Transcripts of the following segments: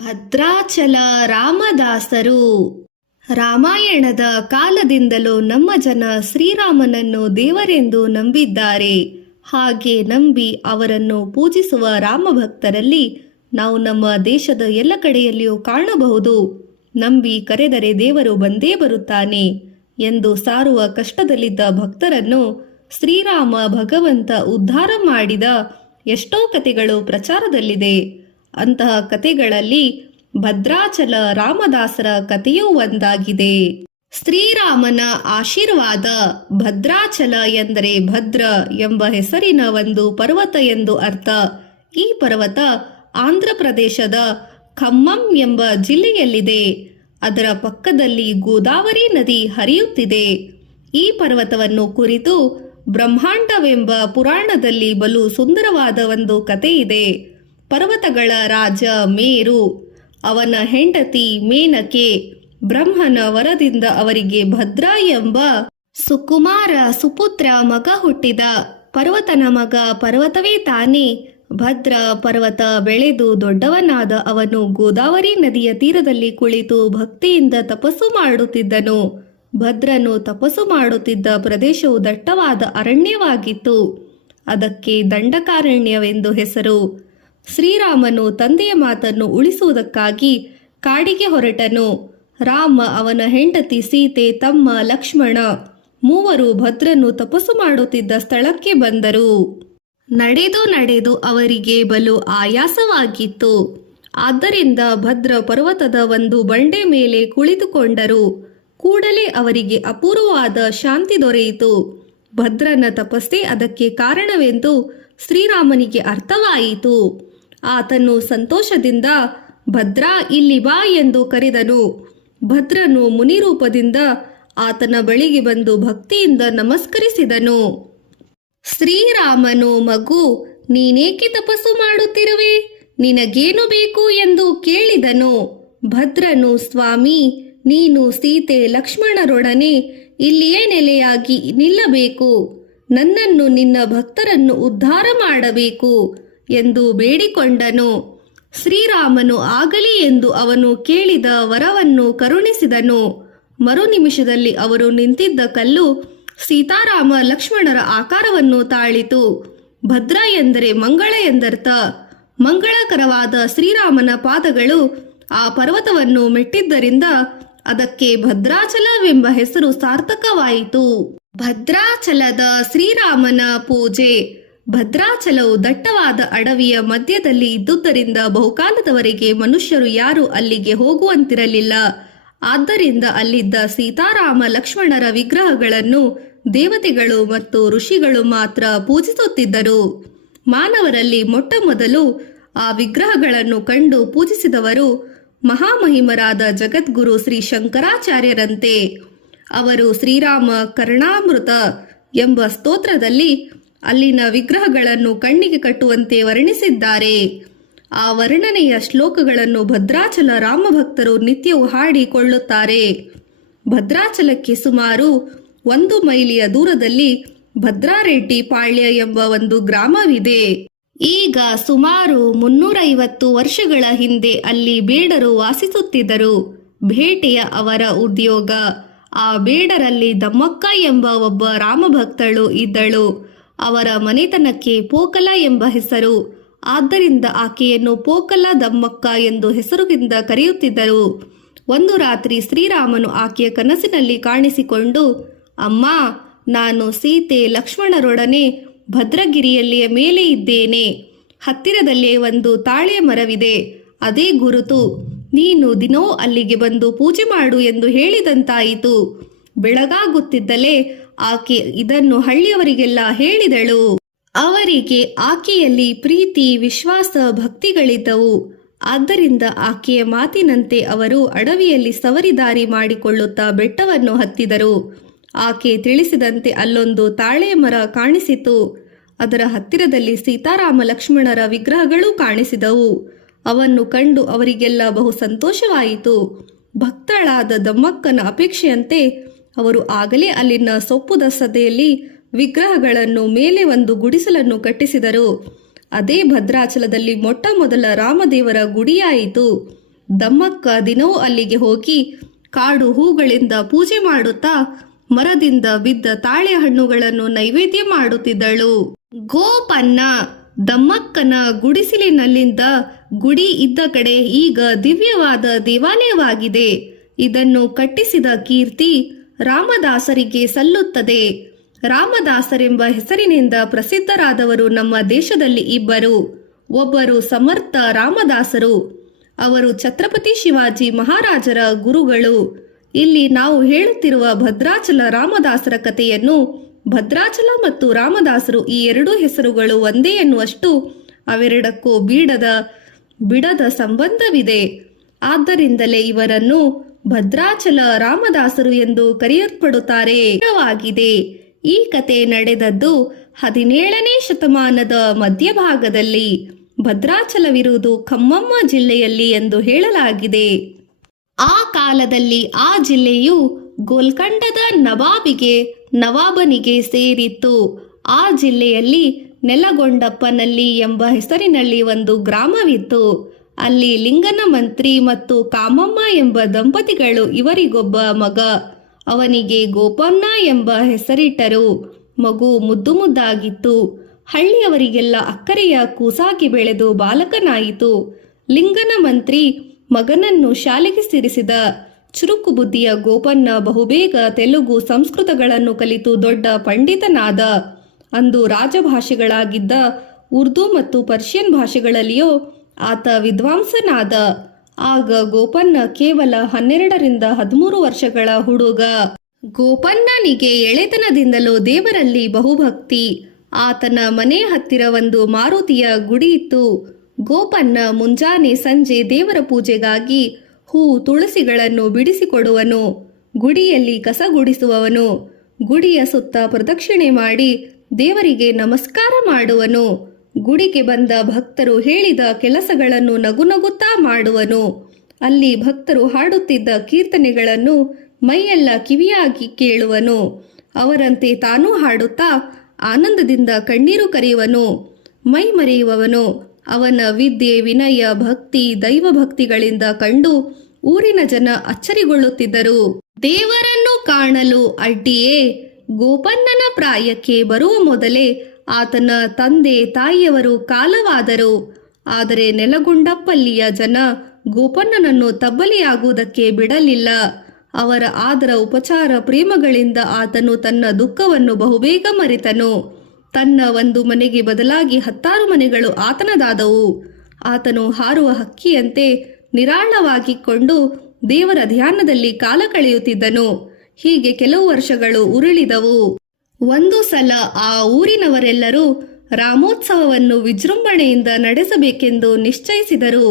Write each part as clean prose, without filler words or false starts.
ಭದ್ರಾಚಲ ರಾಮದಾಸರು. ರಾಮಾಯಣದ ಕಾಲದಿಂದಲೂ ನಮ್ಮ ಜನ ಶ್ರೀರಾಮನನ್ನು ದೇವರೆಂದು ನಂಬಿದ್ದಾರೆ. ಹಾಗೆ ನಂಬಿ ಅವರನ್ನು ಪೂಜಿಸುವ ರಾಮಭಕ್ತರಲ್ಲಿ ನಾವು ನಮ್ಮ ದೇಶದ ಎಲ್ಲ ಕಡೆಯಲ್ಲಿಯೂ ಕಾಣಬಹುದು. ನಂಬಿ ಕರೆದರೆ ದೇವರು ಬಂದೇ ಬರುತ್ತಾನೆ ಎಂದು ಸಾರುವ ಕಷ್ಟದಲ್ಲಿದ್ದ ಭಕ್ತರನ್ನು ಶ್ರೀರಾಮ ಭಗವಂತ ಉದ್ಧಾರ ಮಾಡಿದ ಎಷ್ಟೋ ಕಥೆಗಳು ಪ್ರಚಾರದಲ್ಲಿದೆ. ಅಂತಹ ಕಥೆಗಳಲ್ಲಿ ಭದ್ರಾಚಲ ರಾಮದಾಸರ ಕಥೆಯೂ ಒಂದಾಗಿದೆ. ಶ್ರೀರಾಮನ ಆಶೀರ್ವಾದ. ಭದ್ರಾಚಲ ಎಂದರೆ ಭದ್ರ ಎಂಬ ಹೆಸರಿನ ಒಂದು ಪರ್ವತ ಎಂದು ಅರ್ಥ. ಈ ಪರ್ವತ ಆಂಧ್ರ ಪ್ರದೇಶದ ಖಮ್ಮಂ ಎಂಬ ಜಿಲ್ಲೆಯಲ್ಲಿದೆ. ಅದರ ಪಕ್ಕದಲ್ಲಿ ಗೋದಾವರಿ ನದಿ ಹರಿಯುತ್ತಿದೆ. ಈ ಪರ್ವತವನ್ನು ಕುರಿತು ಬ್ರಹ್ಮಾಂಡವೆಂಬ ಪುರಾಣದಲ್ಲಿ ಬಲು ಸುಂದರವಾದ ಒಂದು ಕಥೆ ಇದೆ. ಪರ್ವತಗಳ ರಾಜ ಮೇರು, ಅವನ ಹೆಂಡತಿ ಮೇನಕೆ. ಬ್ರಹ್ಮನ ವರದಿಂದ ಅವರಿಗೆ ಭದ್ರ ಎಂಬ ಸುಕುಮಾರ ಸುಪುತ್ರ ಮಗ ಹುಟ್ಟಿದ. ಪರ್ವತನ ಮಗ ಪರ್ವತವೇ ತಾನೇ. ಭದ್ರ ಪರ್ವತ ಬೆಳೆದು ದೊಡ್ಡವನಾದ ಅವನು ಗೋದಾವರಿ ನದಿಯ ತೀರದಲ್ಲಿ ಕುಳಿತು ಭಕ್ತಿಯಿಂದ ತಪಸ್ಸು ಮಾಡುತ್ತಿದ್ದನು. ಭದ್ರನು ತಪಸ್ಸು ಮಾಡುತ್ತಿದ್ದ ಪ್ರದೇಶವು ದಟ್ಟವಾದ ಅರಣ್ಯವಾಗಿತ್ತು. ಅದಕ್ಕೆ ದಂಡಕಾರಣ್ಯವೆಂದು ಹೆಸರು. ಶ್ರೀರಾಮನು ತಂದೆಯ ಮಾತನ್ನು ಉಳಿಸುವುದಕ್ಕಾಗಿ ಕಾಡಿಗೆ ಹೊರಟನು. ರಾಮ, ಅವನ ಹೆಂಡತಿ ಸೀತೆ, ತಮ್ಮ ಲಕ್ಷ್ಮಣ ಮೂವರು ಭದ್ರನು ತಪಸ್ಸು ಮಾಡುತ್ತಿದ್ದ ಸ್ಥಳಕ್ಕೆ ಬಂದರು. ನಡೆದು ನಡೆದು ಅವರಿಗೆ ಬಲು ಆಯಾಸವಾಗಿತ್ತು. ಆದ್ದರಿಂದ ಭದ್ರ ಪರ್ವತದ ಒಂದು ಬಂಡೆ ಮೇಲೆ ಕುಳಿತುಕೊಂಡರು. ಕೂಡಲೇ ಅವರಿಗೆ ಅಪೂರ್ವವಾದ ಶಾಂತಿ ದೊರೆಯಿತು. ಭದ್ರನ ತಪಸ್ಸೇ ಅದಕ್ಕೆ ಕಾರಣವೆಂದು ಶ್ರೀರಾಮನಿಗೆ ಅರ್ಥವಾಯಿತು. ಆತನು ಸಂತೋಷದಿಂದ ಭದ್ರ, ಇಲ್ಲಿ ಬಾ ಎಂದು ಕರೆದನು. ಭದ್ರನು ಮುನಿರೂಪದಿಂದ ಆತನ ಬಳಿಗೆ ಬಂದು ಭಕ್ತಿಯಿಂದ ನಮಸ್ಕರಿಸಿದನು. ಶ್ರೀರಾಮನು, ಮಗು, ನೀನೇಕೆ ತಪಸ್ಸು ಮಾಡುತ್ತಿರುವೆ? ನಿನಗೇನು ಬೇಕು ಎಂದು ಕೇಳಿದನು. ಭದ್ರನು, ಸ್ವಾಮಿ, ನೀನು ಸೀತೆ ಲಕ್ಷ್ಮಣರೊಡನೆ ಇಲ್ಲಿಯೇ ನೆಲೆಯಾಗಿ ನಿಲ್ಲಬೇಕು. ನನ್ನನ್ನು, ನಿನ್ನ ಭಕ್ತರನ್ನು ಉದ್ಧಾರ ಮಾಡಬೇಕು ಎಂದು ಬೇಡಿಕೊಂಡನು. ಶ್ರೀರಾಮನು ಆಗಲಿ ಎಂದು ಅವನು ಕೇಳಿದ ವರವನ್ನು ಕರುಣಿಸಿದನು. ಮರು ನಿಮಿಷದಲ್ಲಿ ಅವರು ನಿಂತಿದ್ದ ಕಲ್ಲು ಸೀತಾರಾಮ ಲಕ್ಷ್ಮಣರ ಆಕಾರವನ್ನು ತಾಳಿತು. ಭದ್ರ ಎಂದರೆ ಮಂಗಳ ಎಂದರ್ಥ. ಮಂಗಳಕರವಾದ ಶ್ರೀರಾಮನ ಪಾದಗಳು ಆ ಪರ್ವತವನ್ನು ಮೆಟ್ಟಿದ್ದರಿಂದ ಅದಕ್ಕೆ ಭದ್ರಾಚಲವೆಂಬ ಹೆಸರು ಸಾರ್ಥಕವಾಯಿತು. ಭದ್ರಾಚಲದ ಶ್ರೀರಾಮನ ಪೂಜೆ. ಭದ್ರಾಚಲವು ದಟ್ಟವಾದ ಅಡವಿಯ ಮಧ್ಯದಲ್ಲಿ ಇದ್ದುದರಿಂದ ಬಹುಕಾಲದವರೆಗೆ ಮನುಷ್ಯರು ಯಾರೂ ಅಲ್ಲಿಗೆ ಹೋಗುವಂತಿರಲಿಲ್ಲ. ಆದ್ದರಿಂದ ಅಲ್ಲಿದ್ದ ಸೀತಾರಾಮ ಲಕ್ಷ್ಮಣರ ವಿಗ್ರಹಗಳನ್ನು ದೇವತೆಗಳು ಮತ್ತು ಋಷಿಗಳು ಮಾತ್ರ ಪೂಜಿಸುತ್ತಿದ್ದರು. ಮಾನವರಲ್ಲಿ ಮೊಟ್ಟ ಮೊದಲು ಆ ವಿಗ್ರಹಗಳನ್ನು ಕಂಡು ಪೂಜಿಸಿದವರು ಮಹಾಮಹಿಮರಾದ ಜಗದ್ಗುರು ಶ್ರೀ ಶಂಕರಾಚಾರ್ಯರಂತೆ. ಅವರು ಶ್ರೀರಾಮ ಕರ್ಣಾಮೃತ ಎಂಬ ಸ್ತೋತ್ರದಲ್ಲಿ ಅಲ್ಲಿನ ವಿಗ್ರಹಗಳನ್ನು ಕಣ್ಣಿಗೆ ಕಟ್ಟುವಂತೆ ವರ್ಣಿಸಿದ್ದಾರೆ. ಆ ವರ್ಣನೆಯ ಶ್ಲೋಕಗಳನ್ನು ಭದ್ರಾಚಲ ರಾಮಭಕ್ತರು ನಿತ್ಯವೂ ಹಾಡಿಕೊಳ್ಳುತ್ತಾರೆ. ಭದ್ರಾಚಲಕ್ಕೆ ಸುಮಾರು 1 ಮೈಲಿಯ ದೂರದಲ್ಲಿ ಭದ್ರಾರೆಡ್ಡಿ ಪಾಳ್ಯ ಎಂಬ ಒಂದು ಗ್ರಾಮವಿದೆ. ಈಗ ಸುಮಾರು 350 ವರ್ಷಗಳ ಹಿಂದೆ ಅಲ್ಲಿ ಬೇಡರು ವಾಸಿಸುತ್ತಿದ್ದರು. ಬೇಟೆಯ ಅವರ ಉದ್ಯೋಗ. ಆ ಬೇಡರಲ್ಲಿ ದಮ್ಮಕ್ಕ ಎಂಬ ಒಬ್ಬ ರಾಮಭಕ್ತಳು ಇದ್ದಳು. ಅವರ ಮನೆತನಕ್ಕೆ ಪೋಕಲ ಎಂಬ ಹೆಸರು. ಆದ್ದರಿಂದ ಆಕೆಯನ್ನು ಪೋಕಲ ದಮ್ಮಕ್ಕ ಎಂದು ಹೆಸರುಗಿಂದ ಕರೆಯುತ್ತಿದ್ದರು. ಒಂದು ರಾತ್ರಿ ಶ್ರೀರಾಮನು ಆಕೆಯ ಕನಸಿನಲ್ಲಿ ಕಾಣಿಸಿಕೊಂಡು, ಅಮ್ಮ, ನಾನು ಸೀತೆ ಲಕ್ಷ್ಮಣರೊಡನೆ ಭದ್ರಗಿರಿಯಲ್ಲಿಯ ಮೇಲೆ ಇದ್ದೇನೆ. ಹತ್ತಿರದಲ್ಲೇ ಒಂದು ತಾಳೆ ಮರವಿದೆ. ಅದೇ ಗುರುತು. ನೀನು ದಿನವೂ ಅಲ್ಲಿಗೆ ಬಂದು ಪೂಜೆ ಮಾಡು ಎಂದು ಹೇಳಿದಂತಾಯಿತು. ಬೆಳಗಾಗುತ್ತಿದ್ದಲೇ ಆಕೆ ಇದನ್ನು ಹಳ್ಳಿಯವರಿಗೆಲ್ಲ ಹೇಳಿದಳು. ಅವರಿಗೆ ಆಕೆಯಲ್ಲಿ ಪ್ರೀತಿ, ವಿಶ್ವಾಸ, ಭಕ್ತಿಗಳಿದ್ದವು. ಆದ್ದರಿಂದ ಆಕೆಯ ಮಾತಿನಂತೆ ಅವರು ಅಡವಿಯಲ್ಲಿ ಸವರಿ ದಾರಿ ಮಾಡಿಕೊಳ್ಳುತ್ತಾ ಬೆಟ್ಟವನ್ನು ಹತ್ತಿದರು. ಆಕೆ ತಿಳಿಸಿದಂತೆ ಅಲ್ಲೊಂದು ತಾಳೆ ಮರ ಕಾಣಿಸಿತು. ಅದರ ಹತ್ತಿರದಲ್ಲಿ ಸೀತಾರಾಮ ಲಕ್ಷ್ಮಣರ ವಿಗ್ರಹಗಳೂ ಕಾಣಿಸಿದವು. ಅವನ್ನು ಕಂಡು ಅವರಿಗೆಲ್ಲ ಬಹು ಸಂತೋಷವಾಯಿತು. ಭಕ್ತಳಾದ ದಮ್ಮಕ್ಕನ ಅಪೇಕ್ಷೆಯಂತೆ ಅವರು ಆಗಲೇ ಅಲ್ಲಿನ ಸೊಪ್ಪುದ ಸದೆಯಲ್ಲಿ ವಿಗ್ರಹಗಳನ್ನು ಮೇಲೆ ಒಂದು ಗುಡಿಸಲನ್ನು ಕಟ್ಟಿಸಿದರು. ಅದೇ ಭದ್ರಾಚಲದಲ್ಲಿ ಮೊಟ್ಟ ಮೊದಲ ರಾಮದೇವರ ಗುಡಿಯಾಯಿತು. ದಮ್ಮಕ್ಕ ದಿನವೂ ಅಲ್ಲಿಗೆ ಹೋಗಿ ಕಾಡು ಹೂಗಳಿಂದ ಪೂಜೆ ಮಾಡುತ್ತಾ ಮರದಿಂದ ಬಿದ್ದ ತಾಳೆ ಹಣ್ಣುಗಳನ್ನು ನೈವೇದ್ಯ ಮಾಡುತ್ತಿದ್ದಳು. ಗೋಪನ್ನ ದಮ್ಮಕ್ಕನ ಗುಡಿಸಿಲಿನಲ್ಲಿಂದ ಗುಡಿ ಇದ್ದ ಕಡೆ ಈಗ ದಿವ್ಯವಾದ ದೇವಾಲಯವಾಗಿದೆ. ಇದನ್ನು ಕಟ್ಟಿಸಿದ ಕೀರ್ತಿ ರಾಮದಾಸರಿಗೆ ಸಲ್ಲುತ್ತದೆ. ರಾಮದಾಸರೆಂಬ ಹೆಸರಿನಿಂದ ಪ್ರಸಿದ್ಧರಾದವರು ನಮ್ಮ ದೇಶದಲ್ಲಿ ಇಬ್ಬರು. ಒಬ್ಬರು ಸಮರ್ಥ ರಾಮದಾಸರು. ಅವರು ಛತ್ರಪತಿ ಶಿವಾಜಿ ಮಹಾರಾಜರ ಗುರುಗಳು. ಇಲ್ಲಿ ನಾವು ಹೇಳುತ್ತಿರುವ ಭದ್ರಾಚಲ ರಾಮದಾಸರ ಕಥೆಯನ್ನು ಭದ್ರಾಚಲ ಮತ್ತು ರಾಮದಾಸರು ಈ ಎರಡೂ ಹೆಸರುಗಳು ಒಂದೇ ಎನ್ನುವಷ್ಟು ಅವೆರಡಕ್ಕೂ ಬಿಡದ ಸಂಬಂಧವಿದೆ. ಆದ್ದರಿಂದಲೇ ಇವರನ್ನು ಭದ್ರಾಚಲ ರಾಮದಾಸರು ಎಂದು ಕರೆಯಲ್ಪಡುತ್ತಾರೆ. ಈ ಕತೆ ನಡೆದದ್ದು 17ನೇ ಶತಮಾನದ ಮಧ್ಯಭಾಗದಲ್ಲಿ. ಭದ್ರಾಚಲವಿರುವುದು ಖಮ್ಮಮ್ಮ ಜಿಲ್ಲೆಯಲ್ಲಿ ಎಂದು ಹೇಳಲಾಗಿದೆ. ಆ ಕಾಲದಲ್ಲಿ ಆ ಜಿಲ್ಲೆಯು ಗೋಲ್ಕಂಡದ ನವಾಬನಿಗೆ ಸೇರಿತ್ತು. ಆ ಜಿಲ್ಲೆಯಲ್ಲಿ ನೆಲಗೊಂಡಪ್ಪನಲ್ಲಿ ಎಂಬ ಹೆಸರಿನಲ್ಲಿ ಒಂದು ಗ್ರಾಮವಿತ್ತು. ಅಲ್ಲಿ ಲಿಂಗನ ಮಂತ್ರಿ ಮತ್ತು ಕಾಮಮ್ಮ ಎಂಬ ದಂಪತಿಗಳು ಇವರಿಗೊಬ್ಬ ಮಗ. ಅವನಿಗೆ ಗೋಪನ್ನ ಎಂಬ ಹೆಸರಿಟ್ಟರು. ಮಗು ಮುದ್ದು ಮುದ್ದಾಗಿತ್ತು. ಹಳ್ಳಿಯವರಿಗೆಲ್ಲ ಅಕ್ಕರೆಯ ಕೂಸಾಗಿ ಬೆಳೆದು ಬಾಲಕನಾಯಿತು. ಲಿಂಗನ ಮಂತ್ರಿ ಮಗನನ್ನು ಶಾಲೆಗೆ ಸೇರಿಸಿದ. ಚುರುಕು ಬುದ್ಧಿಯ ಗೋಪನ್ನ ಬಹುಬೇಗ ತೆಲುಗು ಸಂಸ್ಕೃತಗಳನ್ನು ಕಲಿತು ದೊಡ್ಡ ಪಂಡಿತನಾದ. ಅಂದು ರಾಜಭಾಷೆಗಳಾಗಿದ್ದ ಉರ್ದು ಮತ್ತು ಪರ್ಷಿಯನ್ ಭಾಷೆಗಳಲ್ಲಿಯೂ ಆತ ವಿದ್ವಾಂಸನಾದ. ಆಗ ಗೋಪನ್ನ ಕೇವಲ 12ರಿಂದ 13 ವರ್ಷಗಳ ಹುಡುಗ. ಗೋಪನ್ನನಿಗೆ ಎಳೆತನದಿಂದಲೂ ದೇವರಲ್ಲಿ ಬಹುಭಕ್ತಿ. ಆತನ ಮನೆ ಹತ್ತಿರ ಒಂದು ಮಾರುತಿಯ ಗುಡಿ ಇತ್ತು. ಗೋಪನ್ನ ಮುಂಜಾನೆ ಸಂಜೆ ದೇವರ ಪೂಜೆಗಾಗಿ ಹೂ ತುಳಸಿಗಳನ್ನು ಬಿಡಿಸಿಕೊಡುವನು. ಗುಡಿಯಲ್ಲಿ ಕಸ ಗುಡಿಸುವವನು. ಗುಡಿಯ ಸುತ್ತ ಪ್ರದಕ್ಷಿಣೆ ಮಾಡಿ ದೇವರಿಗೆ ನಮಸ್ಕಾರ ಮಾಡುವನು. ಗುಡಿಗೆ ಬಂದ ಭಕ್ತರು ಹೇಳಿದ ಕೆಲಸಗಳನ್ನು ನಗುನಗುತ್ತಾ ಮಾಡುವನು. ಅಲ್ಲಿ ಭಕ್ತರು ಹಾಡುತ್ತಿದ್ದ ಕೀರ್ತನೆಗಳನ್ನು ಮೈಯೆಲ್ಲ ಕಿವಿಯಾಗಿ ಕೇಳುವನು. ಅವರಂತೆ ತಾನೂ ಹಾಡುತ್ತಾ ಆನಂದದಿಂದ ಕಣ್ಣೀರು ಕರೆಯುವನು. ಮೈ ಮರೆಯುವವನು. ಅವನ ವಿದ್ಯೆ, ವಿನಯ, ಭಕ್ತಿ, ದೈವಭಕ್ತಿಗಳಿಂದ ಕಂಡು ಊರಿನ ಜನ ಅಚ್ಚರಿಗೊಳ್ಳುತ್ತಿದ್ದರು. ದೇವರನ್ನು ಕಾಣಲು ಅಡ್ಡಿಯೇ ಗೋಪನ್ನನ ಪ್ರಾಯಕ್ಕೆ ಬರುವ ಮೊದಲೇ ಆತನ ತಂದೆ ತಾಯಿಯವರು ಕಾಲವಾದರು. ಆದರೆ ನೆಲಗೊಂಡಪ್ಪಲ್ಲಿಯ ಜನ ಗೋಪನ್ನನನ್ನು ತಬ್ಬಲಿಯಾಗುವುದಕ್ಕೆ ಬಿಡಲಿಲ್ಲ. ಅವರ ಆದರ ಉಪಚಾರ ಪ್ರೇಮಗಳಿಂದ ಆತನು ತನ್ನ ದುಃಖವನ್ನು ಬಹುಬೇಗ ಮರೆತನು. ತನ್ನ ಒಂದು ಮನೆಗೆ ಬದಲಾಗಿ 10 ಮನೆಗಳು ಆತನದಾದವು. ಆತನು ಹಾರುವ ಹಕ್ಕಿಯಂತೆ ನಿರಾಳವಾಗಿಕೊಂಡು ದೇವರ ಧ್ಯಾನದಲ್ಲಿ ಕಾಲ ಕಳೆಯುತ್ತಿದ್ದನು. ಹೀಗೆ ಕೆಲವು ವರ್ಷಗಳು ಉರುಳಿದವು. ಒಂದು ಸಲ ಆ ಊರಿನವರೆಲ್ಲರೂ ರಾಮೋತ್ಸವವನ್ನು ವಿಜೃಂಭಣೆಯಿಂದ ನಡೆಸಬೇಕೆಂದು ನಿಶ್ಚಯಿಸಿದರು.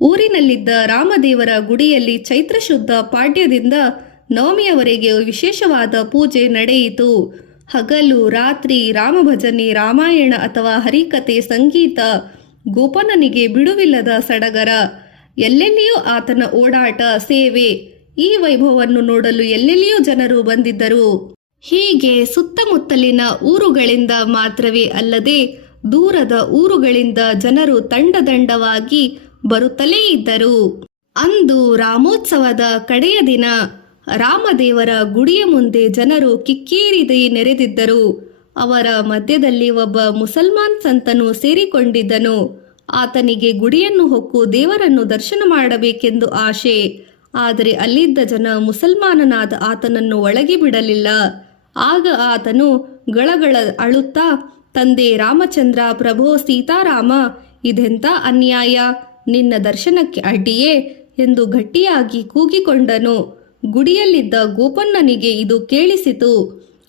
ಊರಿನಲ್ಲಿದ್ದ ರಾಮದೇವರ ಗುಡಿಯಲ್ಲಿ ಚೈತ್ರ ಶುದ್ಧ ಪಾಡ್ಯದಿಂದ ನವಮಿಯವರೆಗೆ ವಿಶೇಷವಾದ ಪೂಜೆ ನಡೆಯಿತು. ಹಗಲು ರಾತ್ರಿ ರಾಮಭಜನೆ, ರಾಮಾಯಣ ಅಥವಾ ಹರಿಕತೆ, ಸಂಗೀತ. ಗೋಪನ್ನನಿಗೆ ಬಿಡುವಿಲ್ಲದ ಸಡಗರ. ಎಲ್ಲೆಲ್ಲಿಯೂ ಆತನ ಓಡಾಟ, ಸೇವೆ. ಈ ವೈಭವವನ್ನು ನೋಡಲು ಎಲ್ಲೆಲ್ಲಿಯೂ ಜನರು ಬಂದಿದ್ದರು. ಹೀಗೆ ಸುತ್ತಮುತ್ತಲಿನ ಊರುಗಳಿಂದ ಮಾತ್ರವೇ ಅಲ್ಲದೆ ದೂರದ ಊರುಗಳಿಂದ ಜನರು ತಂಡವಾಗಿ ಬರುತ್ತಲೇ ಇದ್ದರು. ಅಂದು ರಾಮೋತ್ಸವದ ಕಡೆಯ ದಿನ. ರಾಮದೇವರ ಗುಡಿಯ ಮುಂದೆ ಜನರು ಕಿಕ್ಕೇರಿದೆ ನೆರೆದಿದ್ದರು. ಅವರ ಮಧ್ಯದಲ್ಲಿ ಒಬ್ಬ ಮುಸಲ್ಮಾನ್ ಸಂತನು ಸೇರಿಕೊಂಡಿದ್ದನು. ಆತನಿಗೆ ಗುಡಿಯನ್ನು ಹೊಕ್ಕು ದೇವರನ್ನು ದರ್ಶನ ಮಾಡಬೇಕೆಂದು ಆಶೆ. ಆದರೆ ಅಲ್ಲಿದ್ದ ಜನ ಮುಸಲ್ಮಾನನಾದ ಆತನನ್ನು ಒಳಗೆ ಬಿಡಲಿಲ್ಲ. ಆಗ ಆತನು ಗಳಗಳ ಅಳುತ್ತಾ, ತಂದೆ ರಾಮಚಂದ್ರ, ಪ್ರಭೋ ಸೀತಾರಾಮ, ಇದೆಂಥ ಅನ್ಯಾಯ, ನಿನ್ನ ದರ್ಶನಕ್ಕೆ ಅಡ್ಡಿಯೇ ಎಂದು ಗಟ್ಟಿಯಾಗಿ ಕೂಗಿಕೊಂಡನು. ಗುಡಿಯಲ್ಲಿದ್ದ ಗೋಪನ್ನನಿಗೆ ಇದು ಕೇಳಿಸಿತು.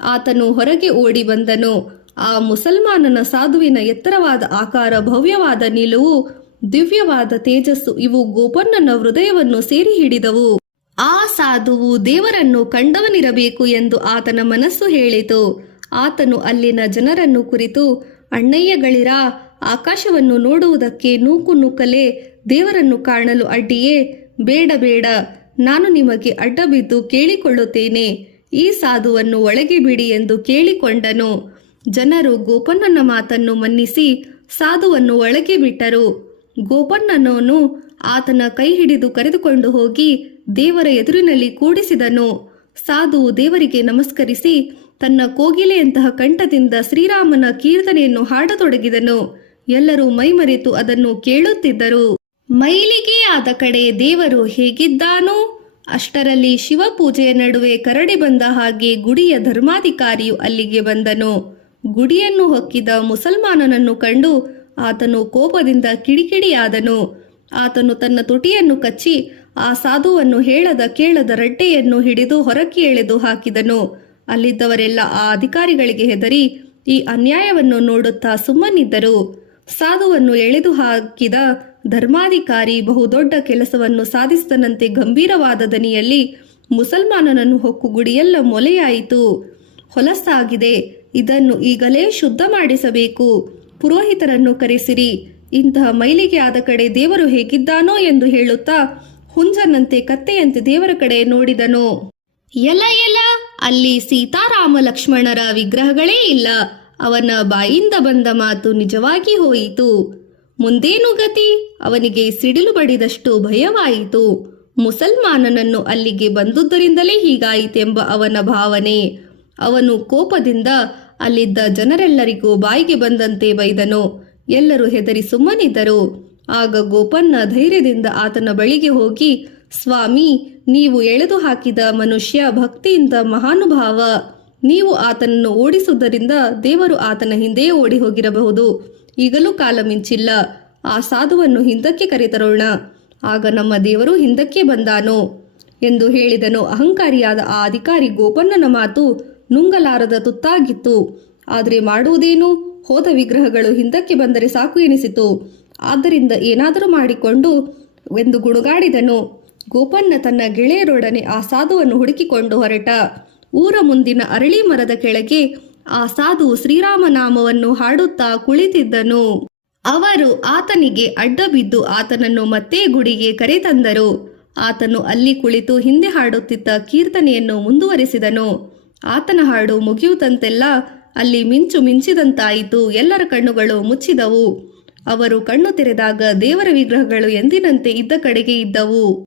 ಆತನು ಹೊರಗೆ ಓಡಿ ಬಂದನು. ಆ ಮುಸಲ್ಮಾನನ ಸಾಧುವಿನ ಎತ್ತರವಾದ ಆಕಾರ, ಭವ್ಯವಾದ ನಿಲುವು, ದಿವ್ಯವಾದ ತೇಜಸ್ಸು ಇವು ಗೋಪನ್ನನ ಹೃದಯವನ್ನು ಸೇರಿ ಹಿಡಿದವು. ಆ ಸಾಧುವು ದೇವರನ್ನು ಕಂಡವನಿರಬೇಕು ಎಂದು ಆತನ ಮನಸ್ಸು ಹೇಳಿತು. ಆತನು ಅಲ್ಲಿನ ಜನರನ್ನು ಕುರಿತು, ಅಣ್ಣಯ್ಯಗಳಿರ, ಆಕಾಶವನ್ನು ನೋಡುವುದಕ್ಕೆ ನೂಕು ನುಗ್ಗಲೇ ದೇವರನ್ನು ಕಾಣಲು ಅಡ್ಡಿಯೇ? ಬೇಡ ಬೇಡ, ನಾನು ನಿಮಗೆ ಅಡ್ಡ ಬಿದ್ದು ಕೇಳಿಕೊಳ್ಳುತ್ತೇನೆ. ಈ ಸಾಧುವನ್ನು ಒಳಗೆ ಬಿಡಿ ಎಂದು ಕೇಳಿಕೊಂಡನು. ಜನರು ಗೋಪನ್ನನ ಮಾತನ್ನು ಮನ್ನಿಸಿ ಸಾಧುವನ್ನು ಒಳಗೆ ಬಿಟ್ಟರು. ಗೋಪನ್ನನನು ಆತನ ಕೈ ಹಿಡಿದು ಕರೆದುಕೊಂಡು ಹೋಗಿ ದೇವರ ಎದುರಿನಲ್ಲಿ ಕೂಡಿಸಿದನು. ಸಾಧು ದೇವರಿಗೆ ನಮಸ್ಕರಿಸಿ ತನ್ನ ಕೋಗಿಲೆಯಂತಹ ಕಂಠದಿಂದ ಶ್ರೀರಾಮನ ಕೀರ್ತನೆಯನ್ನು ಹಾಡತೊಡಗಿದನು. ಎಲ್ಲರೂ ಮೈಮರೆತು ಅದನ್ನು ಕೇಳುತ್ತಿದ್ದರು. ಮೈಲಿಗೆ ಆದ ಕಡೆ ದೇವರು ಹೇಗಿದ್ದಾನೋ ಅಷ್ಟರಲ್ಲಿ ಶಿವಪೂಜೆಯ ನಡುವೆ ಕರಡಿ ಬಂದ ಹಾಗೆ ಗುಡಿಯ ಧರ್ಮಾಧಿಕಾರಿಯು ಅಲ್ಲಿಗೆ ಬಂದನು. ಗುಡಿಯನ್ನು ಹೊಕ್ಕಿದ ಮುಸಲ್ಮಾನನನ್ನು ಕಂಡು ಆತನು ಕೋಪದಿಂದ ಕಿಡಿಕಿಡಿಯಾದನು. ಆತನು ತನ್ನ ತುಟಿಯನ್ನು ಕಚ್ಚಿ ಆ ಸಾಧುವನ್ನು ಹೇಳದ ಕೇಳದ ರಡ್ಡೆಯನ್ನು ಹಿಡಿದು ಹೊರಕ್ಕೆ ಎಳೆದು ಹಾಕಿದನು. ಅಲ್ಲಿದ್ದವರೆಲ್ಲ ಆ ಅಧಿಕಾರಿಗಳಿಗೆ ಹೆದರಿ ಈ ಅನ್ಯಾಯವನ್ನು ನೋಡುತ್ತಾ ಸುಮ್ಮನಿದ್ದರು. ಸಾಧುವನ್ನು ಎಳೆದು ಹಾಕಿದ ಧರ್ಮಾಧಿಕಾರಿ ಬಹುದೊಡ್ಡ ಕೆಲಸವನ್ನು ಸಾಧಿಸಿದನಂತೆ ಗಂಭೀರವಾದ ದನಿಯಲ್ಲಿ, ಮುಸಲ್ಮಾನನನ್ನು ಹೊಕ್ಕು ಗುಡಿಯೆಲ್ಲ ಮೊಲೆಯಾಯಿತು, ಹೊಲಸಾಗಿದೆ, ಇದನ್ನು ಈಗಲೇ ಶುದ್ಧ ಮಾಡಿಸಬೇಕು, ಪುರೋಹಿತರನ್ನು ಕರೆಸಿರಿ, ಇಂತಹ ಮೈಲಿಗೆ ಆದ ಕಡೆ ದೇವರು ಹೇಗಿದ್ದಾನೋ ಎಂದು ಹೇಳುತ್ತಾ ಹುಂಜನಂತೆ ಕತ್ತೆಯಂತೆ ದೇವರ ಕಡೆ ನೋಡಿದನು. ಎಲ ಎಲ, ಅಲ್ಲಿ ಸೀತಾರಾಮ ಲಕ್ಷ್ಮಣರ ವಿಗ್ರಹಗಳೇ ಇಲ್ಲ. ಅವನ ಬಾಯಿಂದ ಬಂದ ಮಾತು ನಿಜವಾಗಿ ಹೋಯಿತು. ಮುಂದೇನು ಗತಿ? ಅವನಿಗೆ ಸಿಡಿಲು ಬಡಿದಷ್ಟು ಭಯವಾಯಿತು. ಮುಸಲ್ಮಾನನನ್ನು ಅಲ್ಲಿಗೆ ಬಂದುದರಿಂದಲೇ ಹೀಗಾಯಿತೆಂಬ ಅವನ ಭಾವನೆ. ಅವನು ಕೋಪದಿಂದ ಅಲ್ಲಿದ್ದ ಜನರೆಲ್ಲರಿಗೂ ಬಾಯಿಗೆ ಬಂದಂತೆ ಬೈದನು. ಎಲ್ಲರೂ ಹೆದರಿ ಸುಮ್ಮನಿದ್ದರು. ಆಗ ಗೋಪನ್ನ ಧೈರ್ಯದಿಂದ ಆತನ ಬಳಿಗೆ ಹೋಗಿ, ಸ್ವಾಮಿ, ನೀವು ಎಳೆದು ಹಾಕಿದ ಮನುಷ್ಯ ಭಕ್ತಿಯಿಂದ ಮಹಾನುಭಾವ. ನೀವು ಆತನನ್ನು ಓಡಿಸುವುದರಿಂದ ದೇವರು ಆತನ ಹಿಂದೆಯೇ ಓಡಿ ಹೋಗಿರಬಹುದು. ಈಗಲೂ ಕಾಲ ಮಿಂಚಿಲ್ಲ. ಆ ಸಾಧುವನ್ನು ಹಿಂದಕ್ಕೆ ಕರೆತರೋಣ, ಆಗ ನಮ್ಮ ದೇವರು ಹಿಂದಕ್ಕೆ ಬಂದಾನೋ ಎಂದು ಹೇಳಿದನು. ಅಹಂಕಾರಿಯಾದ ಆ ಅಧಿಕಾರಿ ಗೋಪನ್ನನ ಮಾತು ನುಂಗಲಾರದ ತುತ್ತಾಗಿತ್ತು. ಆದರೆ ಮಾಡುವುದೇನು? ಹೋದ ವಿಗ್ರಹಗಳು ಹಿಂದಕ್ಕೆ ಬಂದರೆ ಸಾಕು ಎನಿಸಿತು. ಆದ್ದರಿಂದ ಏನಾದರೂ ಮಾಡಿಕೊಂಡು ಎಂದು ಗುಣಗಾಡಿದನು. ಗೋಪನ್ನ ತನ್ನ ಗೆಳೆಯರೊಡನೆ ಆ ಸಾಧುವನ್ನು ಹುಡುಕಿಕೊಂಡು ಹೊರಟ. ಊರ ಮುಂದಿನ ಅರಳಿ ಮರದ ಕೆಳಗೆ ಆ ಸಾಧು ಶ್ರೀರಾಮನಾಮವನ್ನು ಹಾಡುತ್ತಾ ಕುಳಿತಿದ್ದನು. ಅವರು ಆತನಿಗೆ ಅಡ್ಡ ಬಿದ್ದು ಆತನನ್ನು ಮತ್ತೆ ಗುಡಿಗೆ ಕರೆತಂದರು. ಆತನು ಅಲ್ಲಿ ಕುಳಿತು ಹಿಂದೆ ಹಾಡುತ್ತಿದ್ದ ಕೀರ್ತನೆಯನ್ನು ಮುಂದುವರೆಸಿದನು. ಆತನ ಹಾಡು ಮುಗಿಯುತ್ತಂತೆಲ್ಲ ಅಲ್ಲಿ ಮಿಂಚು ಮಿಂಚಿದಂತಾಯಿತು. ಎಲ್ಲರ ಕಣ್ಣುಗಳು ಮುಚ್ಚಿದವು. ಅವರು ಕಣ್ಣು ತೆರೆದಾಗ ದೇವರ ವಿಗ್ರಹಗಳು ಎಂದಿನಂತೆ ಇದ್ದ ಕಡೆಗೆ ಇದ್ದವು.